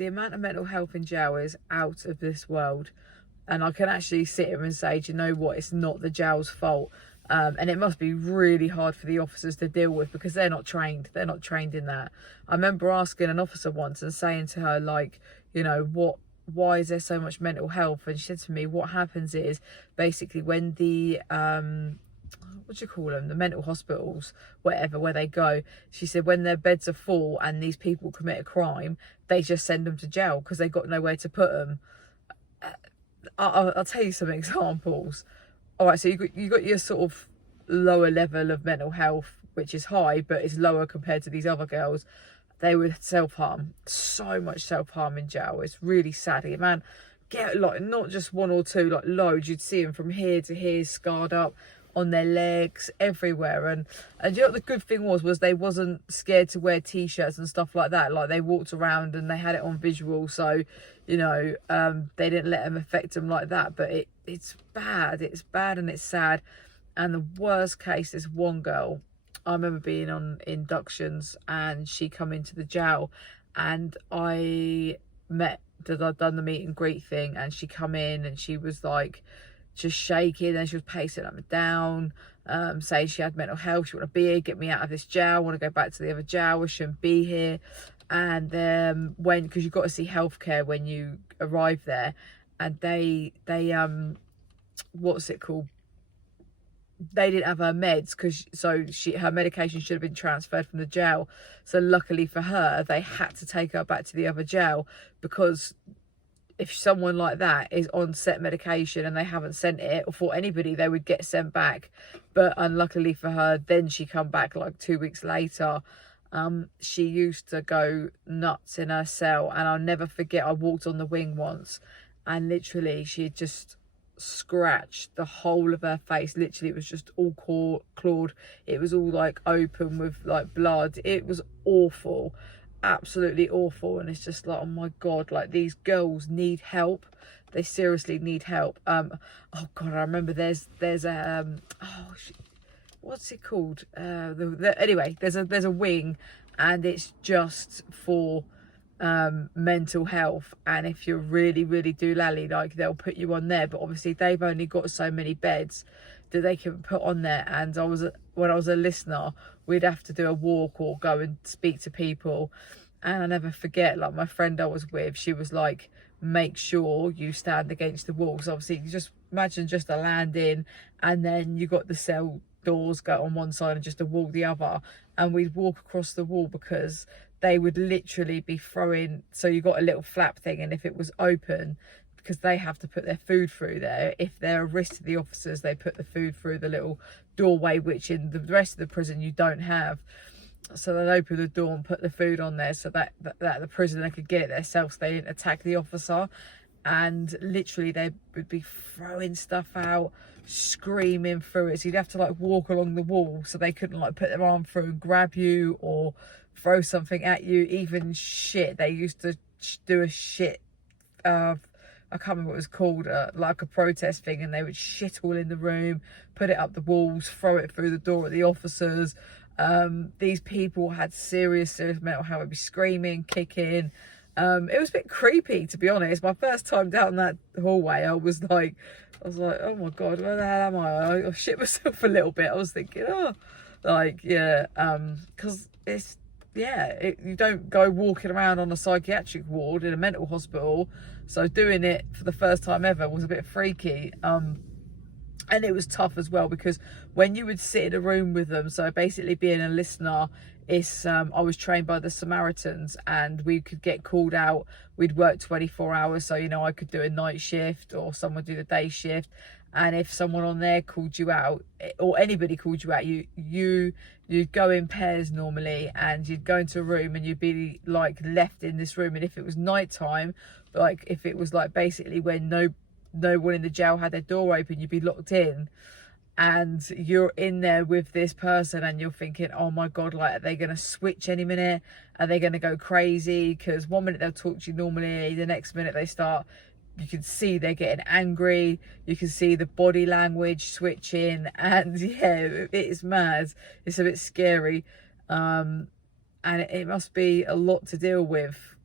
the amount of mental health in jail is out of this world. And I can actually sit here and say, do you know what, it's not the jail's fault. And it must be really hard for the officers to deal with, because they're not trained in that. I remember asking an officer once and saying to her, like, you know, why is there so much mental health? And she said to me, what happens is basically when the what do you call them, the mental hospitals, whatever, where they go, she said when their beds are full and these people commit a crime, they just send them to jail because they've got nowhere to put them. I'll tell you some examples. All right, so you got your sort of lower level of mental health, which is high, but it's lower compared to these other girls. They would self-harm. So much self-harm in jail. It's really sad. Man, get like not just one or two, like loads. You'd see them from here to here, scarred up on their legs, everywhere. And you know what the good thing was they wasn't scared to wear t-shirts and stuff like that. Like they walked around and they had it on visual, so you know, they didn't let them affect them like that. But it's bad and it's sad. And the worst case is one girl, I remember being on inductions and she come into the jail, and I'd done the meet and greet thing, and she come in and she was like just shaking, and she was pacing up and down, saying she had mental health, she want to be here, get me out of this jail, I want to go back to the other jail, I shouldn't be here. And because you've got to see healthcare when you arrive there, and they what's it called, they didn't have her meds, her medication should have been transferred from the jail. So luckily for her, they had to take her back to the other jail, because if someone like that is on set medication and they haven't sent it, or for anybody, they would get sent back. But unluckily for her, then she come back like 2 weeks later. She used to go nuts in her cell, and I'll never forget, I walked on the wing once and literally she had just scratched the whole of her face. Literally it was just all clawed, it was all like open with like blood. It was awful, absolutely awful. And it's just like, oh my god, like these girls need help, they seriously need help. Oh god, I remember there's what's it called, anyway, there's a wing, and it's just for mental health, and if you're really doolally, like they'll put you on there. But obviously they've only got so many beds that they can put on there. And when I was a listener, we'd have to do a walk or go and speak to people. And I never forget, like my friend I was with, she was like, make sure you stand against the wall. So obviously you just imagine just a landing, and then you got the cell doors go on one side and just a wall the other, and we'd walk across the wall because they would literally be throwing, so you got a little flap thing, and if it was open, because they have to put their food through there, if they're a risk to the officers, they put the food through the little doorway, which in the rest of the prison you don't have. So they'd open the door and put the food on there so that the prisoner could get it themselves, so they didn't attack the officer. And literally they would be throwing stuff out, screaming through it, so you'd have to like walk along the wall, so they couldn't like put their arm through and grab you or throw something at you. Even shit, they used to do a shit, I can't remember what it was called, like a protest thing, and they would shit all in the room, put it up the walls, throw it through the door at the officers. These people had serious mental health. They'd be screaming, kicking. It was a bit creepy, to be honest. My first time down that hallway, I was like, oh my god, where the hell am I? I shit myself a little bit. I was thinking, because it's, you don't go walking around on a psychiatric ward in a mental hospital. So doing it for the first time ever was a bit freaky. And it was tough as well, because when you would sit in a room with them, so basically being a listener, I was trained by the Samaritans, and we could get called out. We'd work 24 hours, so you know, I could do a night shift or someone do the day shift. And if someone on there called you out, or anybody called you out, you'd go in pairs normally, and you'd go into a room and you'd be like left in this room. And if it was nighttime, like if it was like basically when no one in the jail had their door open, you'd be locked in, and you're in there with this person, and you're thinking, oh my god, like, are they going to switch any minute? Are they going to go crazy? Because one minute they'll talk to you normally, the next minute you can see they're getting angry, you can see the body language switching, and yeah, it's mad. It's a bit scary, and it must be a lot to deal with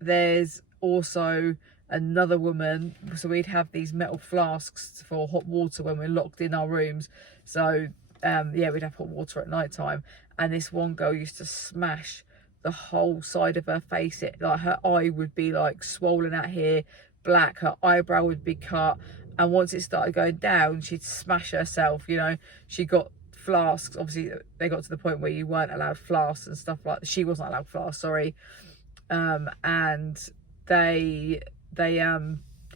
there's also another woman, so we'd have these metal flasks for hot water when we're locked in our rooms. So yeah, we'd have hot water at night time, and this one girl used to smash the whole side of her face. It like her eye would be like swollen out here, black, her eyebrow would be cut, and once it started going down, she'd smash herself. You know, she got flasks. Obviously they got to the point where you weren't allowed flasks and stuff like that. She wasn't allowed flasks, sorry. And they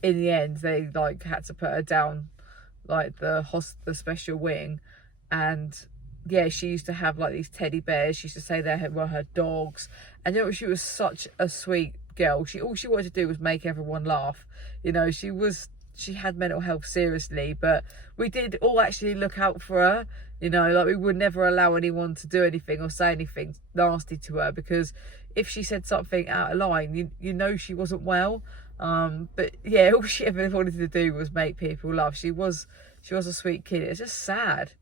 in the end they like had to put her down like the special wing. And yeah, she used to have like these teddy bears. She used to say they were her dogs, and you know, she was such a sweet girl. All she wanted to do was make everyone laugh. You know, she had mental health seriously, but we did all actually look out for her. You know, like we would never allow anyone to do anything or say anything nasty to her, because if she said something out of line, you know she wasn't well. But yeah, all she ever wanted to do was make people laugh. She was a sweet kid. It's just sad.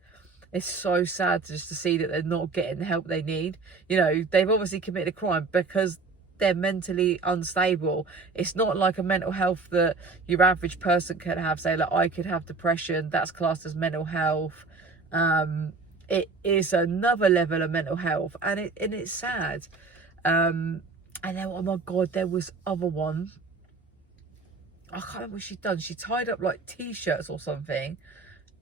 It's so sad just to see that they're not getting the help they need. You know, they've obviously committed a crime because they're mentally unstable. It's not like a mental health that your average person can have. Say, like, I could have depression, that's classed as mental health. It is another level of mental health, and it's sad. And then, oh my God, there was other one. I can't remember what she'd done. She tied up like t-shirts or something,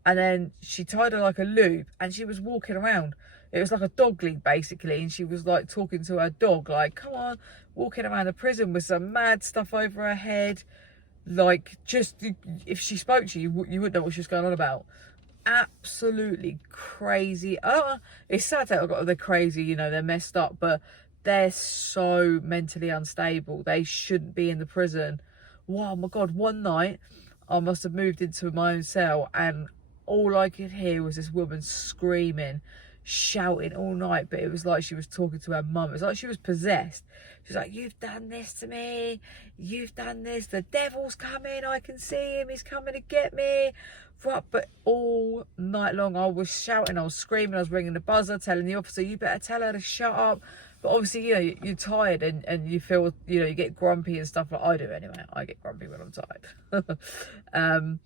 and then she tied her like a loop, and she was walking around. It was like a dog lead basically, and she was like talking to her dog, like, come on, walking around the prison with some mad stuff over her head. Like, just, if she spoke to you, you wouldn't know what she was going on about. Absolutely crazy. It's sad that they're crazy, you know, they're messed up, but they're so mentally unstable. They shouldn't be in the prison. Wow, my God, one night I must have moved into my own cell, and all I could hear was this woman screaming, shouting all night, but it was like she was talking to her mum. It was like she was possessed. She was like, you've done this to me, you've done this, the devil's coming, I can see him, he's coming to get me. But all night long I was shouting, I was screaming, I was ringing the buzzer, telling the officer, you better tell her to shut up. But obviously, you know, you're tired, and you feel, you know, you get grumpy and stuff. Like I do anyway. I get grumpy when I'm tired.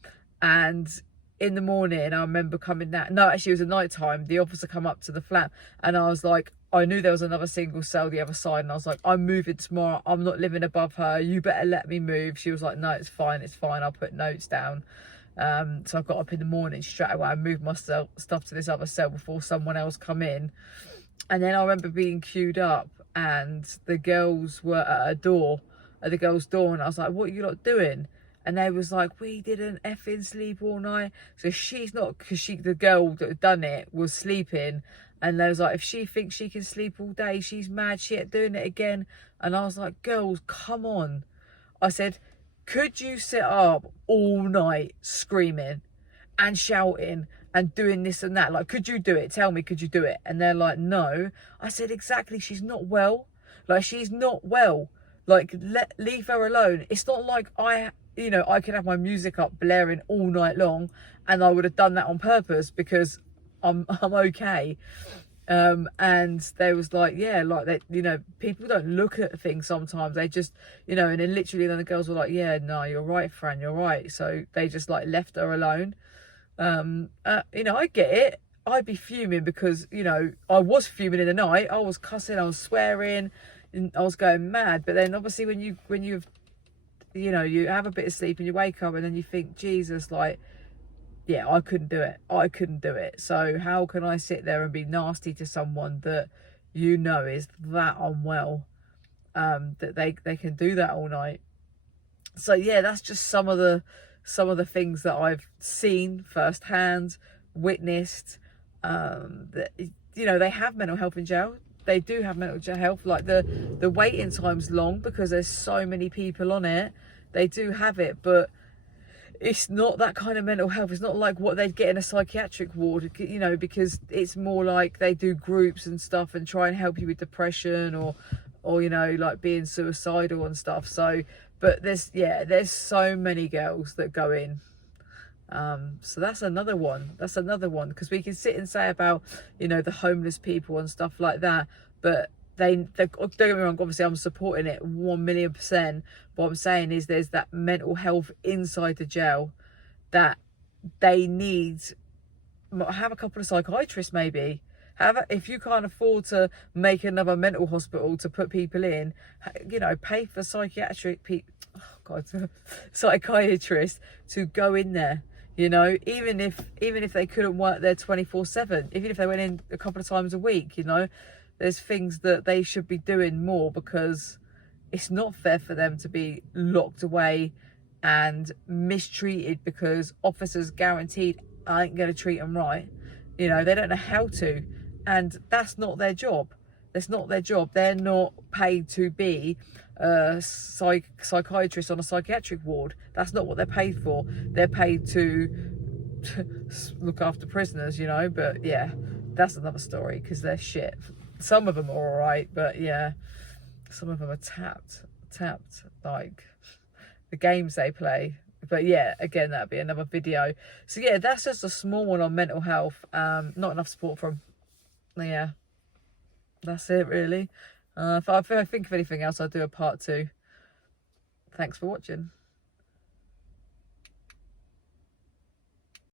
And in the morning, I remember coming down. No, actually, it was at night time. The officer come up to the flat, and I was like, I knew there was another single cell the other side, and I was like, I'm moving tomorrow. I'm not living above her. You better let me move. She was like, no, it's fine. It's fine. I'll put notes down. So I got up in the morning straight away and moved my stuff to this other cell before someone else come in. And then I remember being queued up, and the girls were at the girls' door, and I was like, what are you lot doing? And they was like, we didn't effing sleep all night. So she's not, because the girl that had done it was sleeping, and they was like, if she thinks she can sleep all day, she's mad, she ain't doing it again. And I was like, girls, come on. I said, could you sit up all night screaming and shouting and doing this and that? Like, could you do it? Tell me, could you do it? And they're like, no. I said, exactly, she's not well. Like, she's not well. Like, leave her alone. It's not like I could have my music up blaring all night long, and I would have done that on purpose because I'm okay. And they was like, yeah, like, they, you know, people don't look at things sometimes, they just, you know. And then literally then the girls were like, yeah, no, you're right, Fran, you're right. So they just like left her alone. You know, I get it. I'd be fuming because, you know, I was fuming in the night. I was cussing, I was swearing, and I was going mad. But then obviously when you've, you know, you have a bit of sleep and you wake up and then you think, Jesus, like, yeah, I couldn't do it. So how can I sit there and be nasty to someone that, you know, is that unwell, that they can do that all night? So yeah, that's just some of the things that I've seen firsthand, witnessed. That, you know, they have mental health in jail. They do have mental health. Like the waiting time's long because there's so many people on it. They do have it, but it's not that kind of mental health. It's not like what they'd get in a psychiatric ward, you know, because it's more like they do groups and stuff and try and help you with depression or you know, like being suicidal and stuff. So, but there's so many girls that go in. So that's another one, because we can sit and say about, you know, the homeless people and stuff like that, but don't get me wrong, obviously I'm supporting it 1,000,000%. What I'm saying is there's that mental health inside the jail that they need. Have a couple of psychiatrists maybe. If you can't afford to make another mental hospital to put people in, you know, pay for psychiatrists to go in there. You know, even if they couldn't work there 24/7, even if they went in a couple of times a week, you know, there's things that they should be doing more, because it's not fair for them to be locked away and mistreated because officers guaranteed ain't going to treat them right. You know, they don't know how to, and that's not their job. That's not their job. They're not paid to be a psychiatrist on a psychiatric ward. That's not what they're paid for. They're paid to look after prisoners, you know. But yeah, that's another story, because they're shit. Some of them are all right, but yeah, some of them are tapped like the games they play. But yeah, again, that'd be another video. So yeah, that's just a small one on mental health. Not enough support from. Yeah, that's it really. If I think of anything else, I'll do a part 2. Thanks for watching.